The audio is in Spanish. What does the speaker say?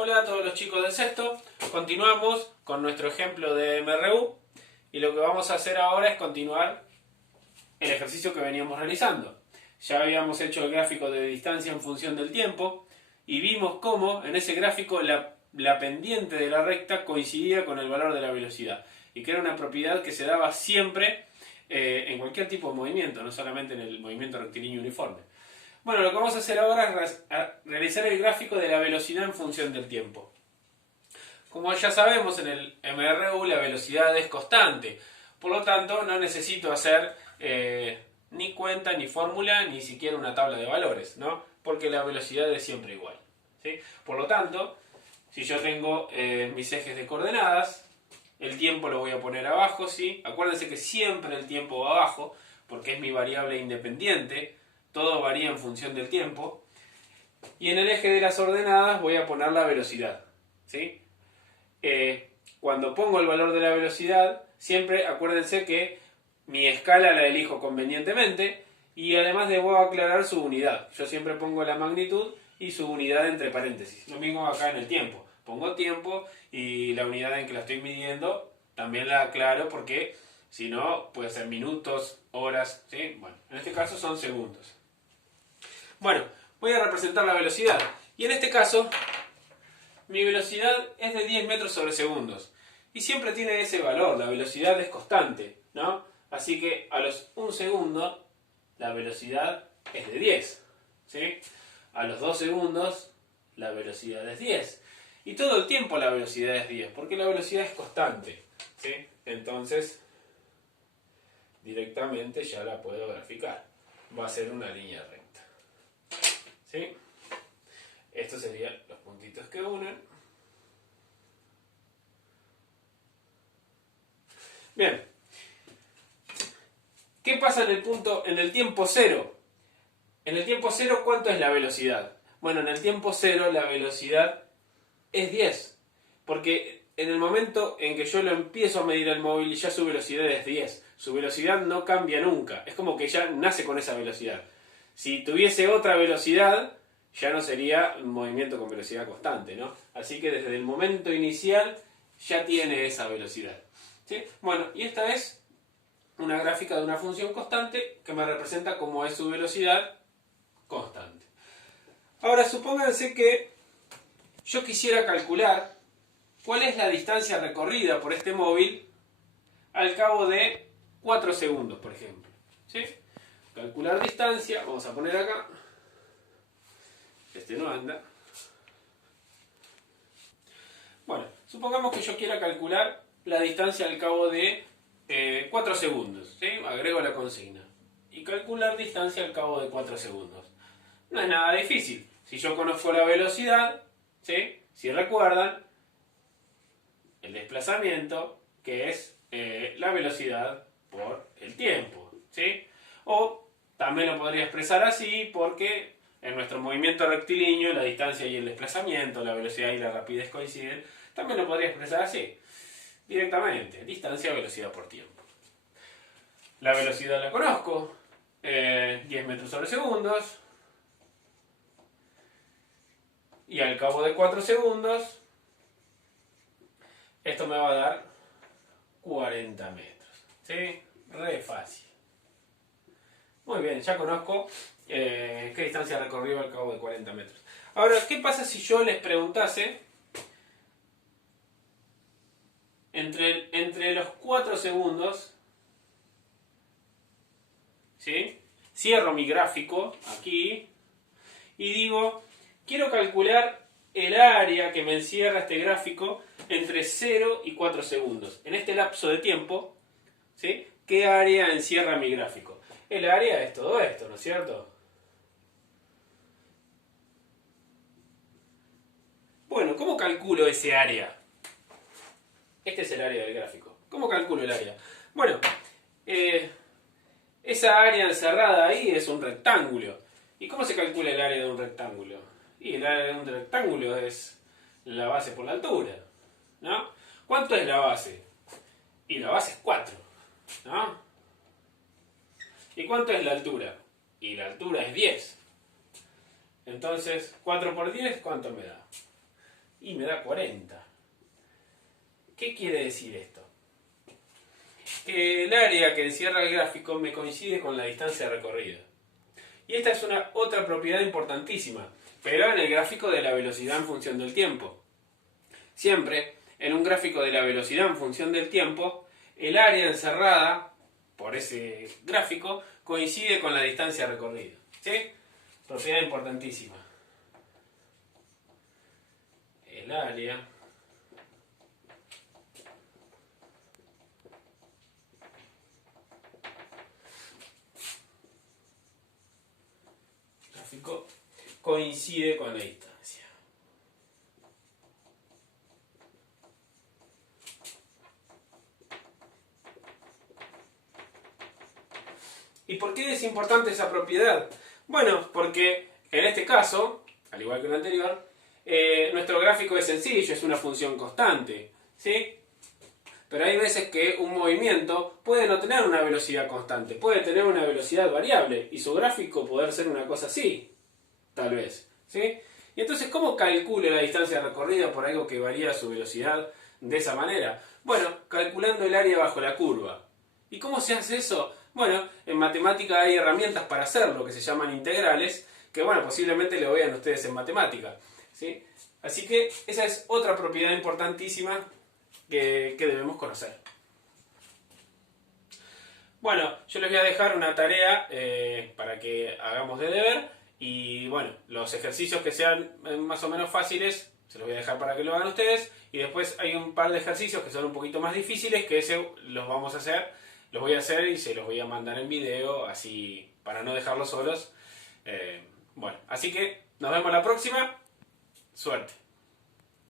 Hola a todos los chicos del sexto, continuamos con nuestro ejemplo de MRU y lo que vamos a hacer ahora es continuar el ejercicio que veníamos realizando. Ya habíamos hecho el gráfico de distancia en función del tiempo y vimos cómo en ese gráfico la pendiente de la recta coincidía con el valor de la velocidad y que era una propiedad que se daba siempre en cualquier tipo de movimiento, no solamente en el movimiento rectilíneo uniforme. Bueno, lo que vamos a hacer ahora es realizar el gráfico de la velocidad en función del tiempo. Como ya sabemos, en el MRU la velocidad es constante, por lo tanto no necesito hacer ni cuenta, ni fórmula, ni siquiera una tabla de valores, ¿no? Porque la velocidad es siempre igual, ¿sí? Por lo tanto, si yo tengo mis ejes de coordenadas, el tiempo lo voy a poner abajo, ¿sí? Acuérdense que siempre el tiempo va abajo, porque es mi variable independiente. Todo varía en función del tiempo. Y en el eje de las ordenadas voy a poner la velocidad, ¿sí? Cuando pongo el valor de la velocidad, siempre acuérdense que mi escala la elijo convenientemente y además debo aclarar su unidad. Yo siempre pongo la magnitud y su unidad entre paréntesis. Lo mismo acá en el tiempo. Pongo tiempo y la unidad en que la estoy midiendo también la aclaro porque si no puede ser minutos, horas, ¿sí? Bueno, en este caso son segundos. Bueno, voy a representar la velocidad. Y en este caso, mi velocidad es de 10 metros sobre segundos. Y siempre tiene ese valor, la velocidad es constante, ¿no? Así que a los 1 segundo, la velocidad es de 10, ¿sí? A los 2 segundos, la velocidad es 10. Y todo el tiempo la velocidad es 10, porque la velocidad es constante, ¿sí? Entonces, directamente ya la puedo graficar. Va a ser una línea recta. ¿Sí? Estos serían los puntitos que unen. Bien. ¿Qué pasa en el tiempo cero? En el tiempo cero, ¿cuánto es la velocidad? Bueno, en el tiempo cero la velocidad es 10. Porque en el momento en que yo lo empiezo a medir al móvil, ya su velocidad es 10. Su velocidad no cambia nunca. Es como que ya nace con esa velocidad. Si tuviese otra velocidad, ya no sería un movimiento con velocidad constante, ¿no? Así que desde el momento inicial ya tiene esa velocidad, ¿sí? Bueno, y esta es una gráfica de una función constante que me representa cómo es su velocidad constante. Ahora, supónganse que yo quisiera calcular cuál es la distancia recorrida por este móvil al cabo de 4 segundos, por ejemplo, ¿sí? Calcular distancia, vamos a poner acá, este no anda. Bueno, supongamos que yo quiera calcular la distancia al cabo de 4 segundos, ¿sí? Agrego la consigna. Y calcular distancia al cabo de 4 segundos. No es nada difícil. Si yo conozco la velocidad, ¿sí? Si recuerdan, el desplazamiento, que es la velocidad por el tiempo, ¿sí? O también lo podría expresar así porque en nuestro movimiento rectilíneo la distancia y el desplazamiento, la velocidad y la rapidez coinciden. También lo podría expresar así, directamente, distancia, velocidad por tiempo. La velocidad la conozco, 10 metros sobre segundos, y al cabo de 4 segundos, esto me va a dar 40 metros, ¿sí? Re fácil. Muy bien, ya conozco qué distancia recorrió al cabo de 40 metros. Ahora, ¿qué pasa si yo les preguntase entre los 4 segundos, ¿sí? Cierro mi gráfico aquí y digo, quiero calcular el área que me encierra este gráfico entre 0 y 4 segundos. En este lapso de tiempo, ¿sí? ¿Qué área encierra mi gráfico? El área es todo esto, ¿no es cierto? Bueno, ¿cómo calculo ese área? Este es el área del gráfico. ¿Cómo calculo el área? Bueno, esa área encerrada ahí es un rectángulo. ¿Y cómo se calcula el área de un rectángulo? Y el área de un rectángulo es la base por la altura, ¿no? ¿Cuánto es la base? Y la base es 4, ¿no? ¿Y cuánto es la altura? Y la altura es 10. Entonces, 4 por 10, ¿cuánto me da? y me da 40. ¿Qué quiere decir esto? Que el área que encierra el gráfico me coincide con la distancia recorrida. Y esta es una otra propiedad importantísima, pero en el gráfico de la velocidad en función del tiempo. Siempre, en un gráfico de la velocidad en función del tiempo, el área encerrada por ese gráfico coincide con la distancia recorrida. ¿Sí? Propiedad importantísima. El área gráfico coincide con la distancia. ¿Y por qué es importante esa propiedad? Bueno, porque en este caso, al igual que en el anterior, nuestro gráfico es sencillo, es una función constante, ¿sí? Pero hay veces que un movimiento puede no tener una velocidad constante, puede tener una velocidad variable, y su gráfico poder ser una cosa así, tal vez, ¿sí? Y entonces, ¿cómo calculo la distancia recorrida por algo que varía su velocidad de esa manera? Bueno, calculando el área bajo la curva. ¿Y cómo se hace eso? Bueno, en matemática hay herramientas para hacerlo que se llaman integrales, que bueno, posiblemente lo vean ustedes en matemática, ¿sí? Así que esa es otra propiedad importantísima que debemos conocer. Bueno, yo les voy a dejar una tarea para que hagamos de deber y bueno, los ejercicios que sean más o menos fáciles se los voy a dejar para que lo hagan ustedes y después hay un par de ejercicios que son un poquito más difíciles que ese los vamos a hacer, los voy a hacer y se los voy a mandar en video así para no dejarlos solos. Bueno, así que nos vemos la próxima. Suerte.